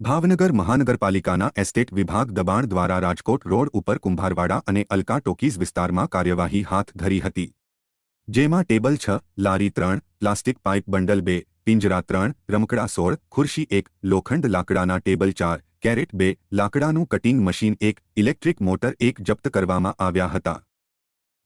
ભાવનગર મહાનગરપાલિકાના એસ્ટેટ વિભાગ દબાણ દ્વારા રાજકોટ રોડ ઉપર કુંભારવાડા અને અલકા ટોકીઝ વિસ્તારમાં કાર્યવાહી હાથ ધરી હતી, જેમાં ટેબલ 6, લારી 3, પ્લાસ્ટિક પાઇપ બંડલ 2, પિંજરા 3, રમકડા 16, ખુરશી 1, લોખંડ લાકડાના ટેબલ 4, કેરેટ 2, લાકડાનું કટિંગ મશીન 1, ઇલેક્ટ્રિક મોટર 1 જપ્ત કરવામાં આવ્યા હતા।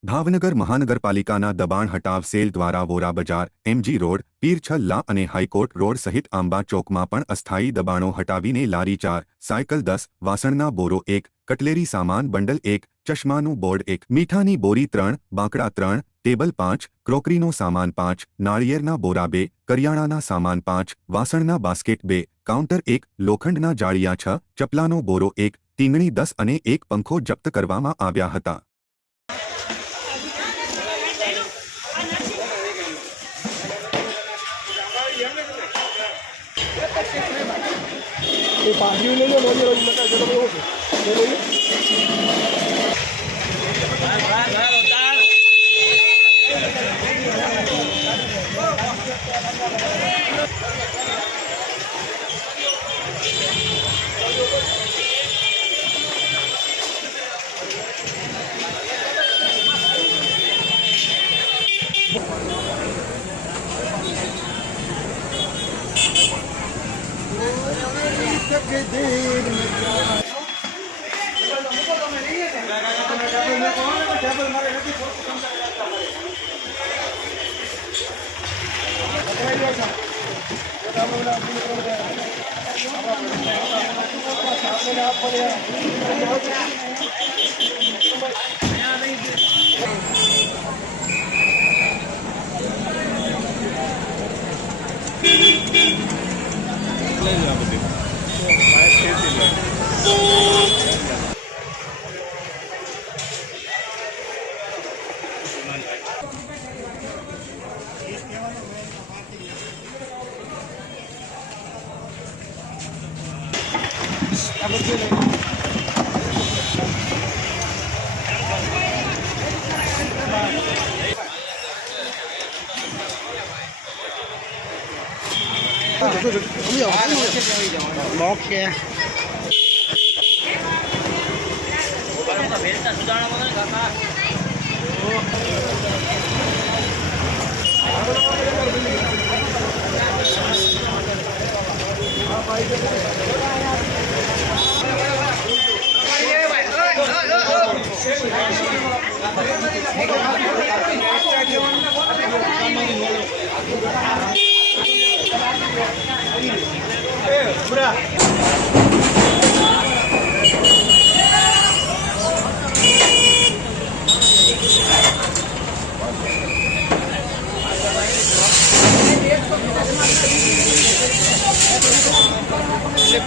ભાવનગર મહાનગરપાલિકાના દબાણ હટાવ સેલ દ્વારા વોરા બજાર, એમજી રોડ, પીર છલ્લા અને હાઈકોર્ટ રોડ સહિત આંબા ચોકમાં પણ અસ્થાયી દબાણો હટાવીને લારી 4, સાયકલ 10, વાસણના બોરો 1, કટલેરી સામાન બંડલ 1, ચશ્માનું બોર્ડ 1, મીઠાની બોરી 3, બાંકડા 3, ટેબલ 5, ક્રોકરીનો સામાન 5, નાળિયેરના બોરા 2, કરિયાણાના સામાન 5, વાસણના બાસ્કેટ 2, કાઉન્ટર 1, લોખંડના જાળિયા 6, ચપલાનો બોરો 1, ટીંગણી 10 અને 1 પંખો જપ્ત કરવામાં આવ્યા હતા। ये पार्टी ले लो रोज रोज मत चलो ले लो के दिन में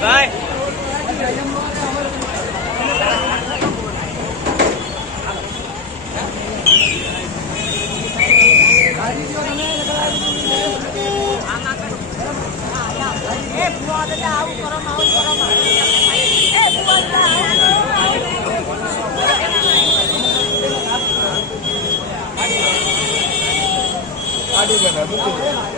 Bye. आड़ी बना